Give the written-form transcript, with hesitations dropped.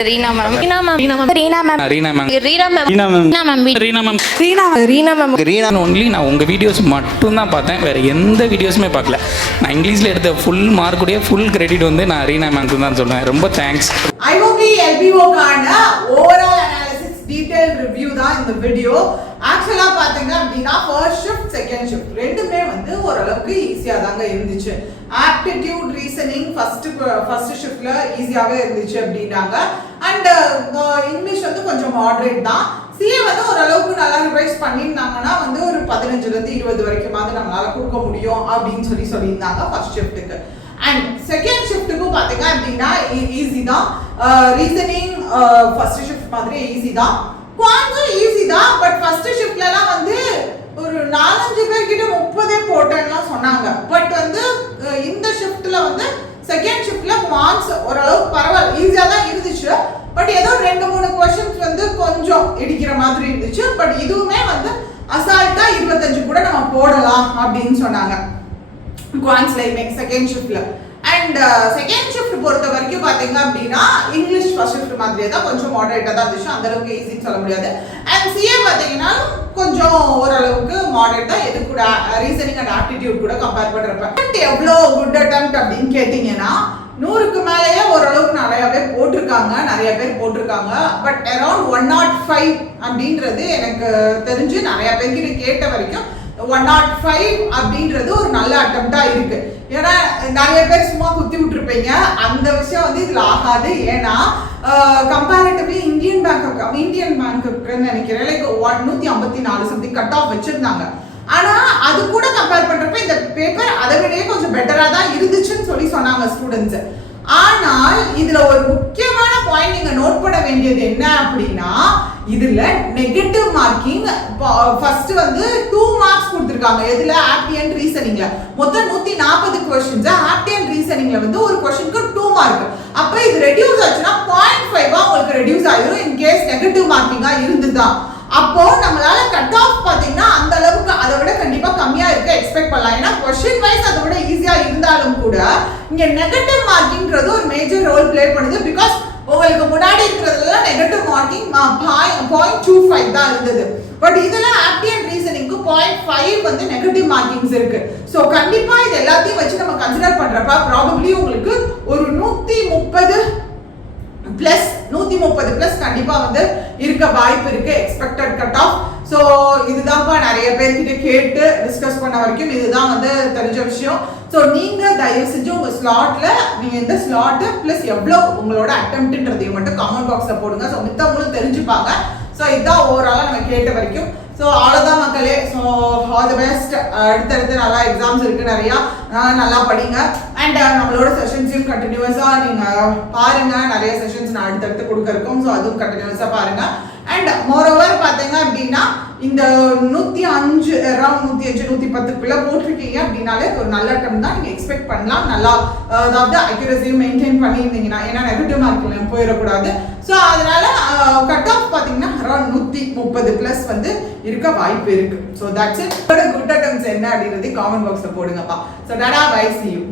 Reena ma'am. Reena ma'am. Reena ma'am. Reena ma'am. Reena ma'am. Reena ma'am. Reena ma'am. Reena ma'am. Reena ma'am. Reena ma'am. Reena only நான் உங்கள் videos மட்டும் தான் பார்த்தேன், வேறு எந்த வீடியோஸுமே பார்க்கல. நான் இங்கிலீஷில் எடுத்த ஃபுல் மார்க்குடைய ஃபுல் கிரெடிட் வந்து நான் ரீனா மேம்க்கு தான் சொல்லுவேன். ரொம்ப தேங்க்ஸ். Iob Lbo கான ஓவரால் அனாலிசிஸ் டீடைல் ரிவ்யூ தான் இந்த வீடியோ. ஆக்சுவலா பாத்தீங்க அப்படின்னா ஃபர்ஸ்ட் ஷிஃப்ட் செகண்ட் ஷிஃப்ட் ரெண்டுமே வந்து ஓரளவுக்கு ஈஸியா தாங்க இருந்துச்சு. ஆப்டிடியூட் ரீசனிங் ஃபர்ஸ்ட் ஷிஃப்ட்ல ஈஸியாவே இருந்துச்சு அப்படின்னாங்க. அண்ட் இங்கிலீஷ் வந்து கொஞ்சம் மாடரேட் தான். சிஏ வந்து ஓரளவுக்கு நல்லா ரிவைஸ் பண்ணியிருந்தாங்கன்னா வந்து ஒரு 15லேருந்து 20 வரைக்கும் வந்து நம்மளால கொடுக்க முடியும் அப்படின்னு சொல்லியிருந்தாங்க ஃபர்ஸ்ட் ஷிஃப்ட்டுக்கு. அண்ட் செகண்ட் ஷிஃப்ட்டுக்கும் பார்த்தீங்க அப்படின்னா ஈஸி தான். ரீசனிங் ஃபர்ஸ்ட் ஷிஃப்ட் மாதிரி ஈஸி தான். குவான்ஸும் ஈஸி தான். பட் ஃபர்ஸ்ட் ஷிஃப்ட்லலாம் வந்து ஒரு 4-5 பேர்கிட்ட 30 போட்டேன்லாம் சொன்னாங்க. பட் வந்து இந்த ஷிஃப்ட்ல வந்து செகண்ட் ஷிஃப்ட்ல குவான்ஸ் ஓரளவுக்கு பரவாயில்ல ஈஸியா தான் இருந்துச்சு. பட் ஏதோ 2-3 क्वेश्चंस வந்து கொஞ்சம் இடிக்கிற மாதிரி இருந்துச்சு. பட் இதுவுமே வந்து அசால்ட்டா 25 கூட நம்ம போடலாம் அப்படின்னு சொன்னாங்க குவான்ஸ்லையுமே செகண்ட் ஷிஃப்ட்ல. அண்ட் செகண்ட் ஷிஃப்ட் பொறுத்த வரைக்கும் பாத்தீங்க அப்படின்னா இங்கிலீஷ் ஃபர்ஸ்ட் ஷிஃப்ட் மாதிரியே தான், கொஞ்சம் மாடரேட்டா தான் இருந்துச்சு. அந்த அளவுக்கு ஈஸின்னு சொல்ல முடியாது. அண்ட் சிஏ பாத்தீங்கன்னா கொஞ்சம் ஓரளவுக்கு மாடரேட் தான். எது கூட ரீசனிங் அண்ட் ஆப்டிடியூட் கூட கம்பேர் பண்றப்ப எவ்வளோ குட் அட்டெம்ப்ட் அப்படின்னு கேட்டீங்கன்னா 100க்கு மேலேயே ஓரளவுக்கு நிறைய பேர் போட்டிருக்காங்க. பட் அரௌண்ட் 105 அப்படின்றது எனக்கு தெரிஞ்சு நிறைய பேர்கிட்ட கேட்ட வரைக்கும் 105 அப்படின்றது ஒரு நல்ல அட்டெம்ப்டா இருக்கு. ஏன்னா நிறைய பேர் சும்மா குத்தி விட்டுருப்பீங்க, அந்த விஷயம் வந்து இதுல ஆகாது. ஏன்னா கம்பேரிட்டிவ்லி இந்தியன் பேங்க்குன்னு நினைக்கிறேன் லைக் 154 சம்திங் கட் ஆஃப் வச்சிருந்தாங்க. ஆனா அது கூட கம்பேர் பண்றப்ப இந்த பேப்பர் அதை விடவே கொஞ்சம் பெட்டரா தான் இருந்துச்சுன்னு சொன்னாங்க ஸ்டூடெண்ட்ஸ். ஆனால் இதுல ஒரு முக்கியமான பாயிண்ட் நீங்க நோட் பண்ண வேண்டியது என்ன அப்படின்னா, இதுல நெகட்டிவ் மார்க்கிங் ஃபர்ஸ்ட் வந்து 2 மார்க்ஸ் கொடுத்திருக்காங்க. எதுல? ஆப்டி அண்ட் ரீசனிங்ல. மொத்தம் 140 क्वेश्चंस. ஆப்டி அண்ட் ரீசனிங்ல வந்து ஒரு क्वेश्चनக்கு 2 மார்க். அப்ப இது ரெடியூஸ் ஆச்சுன்னா 0.5 உங்களுக்கு ரெடியூஸ் ஆயிடும் இன் கேஸ் நெகட்டிவ் மார்க்கிங்கா இருந்துதா. அப்போ நம்மளால கட் ஆஃப் பாத்தீங்கன்னா அந்த அளவுக்கு அதை விட கண்டிப்பா கம்மியா இருக்க எக்ஸ்பெக்ட் பண்ணலாம். ஏன்னா क्वेश्चन வைஸ் அதை விட ஈஸியா இருந்தாலும் கூட இங்க நெகட்டிவ் மார்க்கிங்ன்றது ஒரு மேஜர் ரோல் ப்ளே பண்ணுது. பிகாஸ் உங்களுக்கு முன்னாடி இருக்கிறதுல நெகட்டிவ் மார்க்கிங் 0.25 தான் இருந்தது. பட் இதுல ஆப்டி அண்ட் ரீசனிங்க்கு 0.5 வந்து நெகட்டிவ் மார்க்கிங்ஸ் இருக்கு. சோ கண்டிப்பா இது எல்லாத்தையும் வச்சு நம்ம கன்சிடர் பண்றப்ப ப்ராபபிலி உங்களுக்கு ஒரு 130 பிளஸ் கண்டிப்பா வந்து இருக்க வாய்ப்பு இருக்கு எக்ஸ்பெக்டட் கட் ஆஃப். ஸோ இதுதான்ப்பா நிறைய பேர்கிட்ட கேட்டு டிஸ்கஸ் பண்ண வரைக்கும் இதுதான் வந்து தெரிஞ்ச விஷயம். ஸோ நீங்க தயவு செஞ்சு உங்க ஸ்லாட்ல நீங்க எந்த ஸ்லாட் பிளஸ் எவ்வளோ உங்களோட அட்டெம்ப்ட்ன்றதையும் மட்டும் காமெண்ட் பாக்ஸ்ல போடுங்க. ஸோ மித்தவங்களும் தெரிஞ்சுப்பாங்க. ஸோ இதுதான் ஓவராலா நம்ம கேட்ட வரைக்கும். ஸோ அவ்வளோதான் மக்களே. So all the best. அடுத்தடுத்து நல்லா எக்ஸாம்ஸ் இருக்கு நிறையா, நல்லா படிங்க. அண்ட் நம்மளோட செஷன்ஸையும் கண்டினியூஸா நீங்க பாருங்க. நிறைய செஷன்ஸ் நான் அடுத்தடுத்து கொடுக்க இருக்கோம். ஸோ அதுவும் கண்டினியூஸா பாருங்க. அண்ட் மோரோவர் பார்த்தீங்க அப்படின்னா இந்த 105 அரௌண்ட் 105-110 போட்டிருக்கீங்க அப்படின்னாலே ஒரு நல்ல அட்டம் தான் நீங்க எக்ஸ்பெக்ட் பண்ணலாம். நல்லா அதாவது அக்யூரசியும் மெயின்டைன் பண்ணியிருந்தீங்கன்னா, ஏன்னா நெகட்டிவ் மார்க் போயிடக்கூடாது. ஸோ அதனால கட் ஆஃப் பார்த்தீங்கன்னா அரௌண்ட் 130+ வந்து இருக்க வாய்ப்பு இருக்கு. So that's it. Good attempts என்ன அப்படின்றது காமெண்ட் பாக்ஸ்ல போடுங்கப்பா. So tata bye, see you.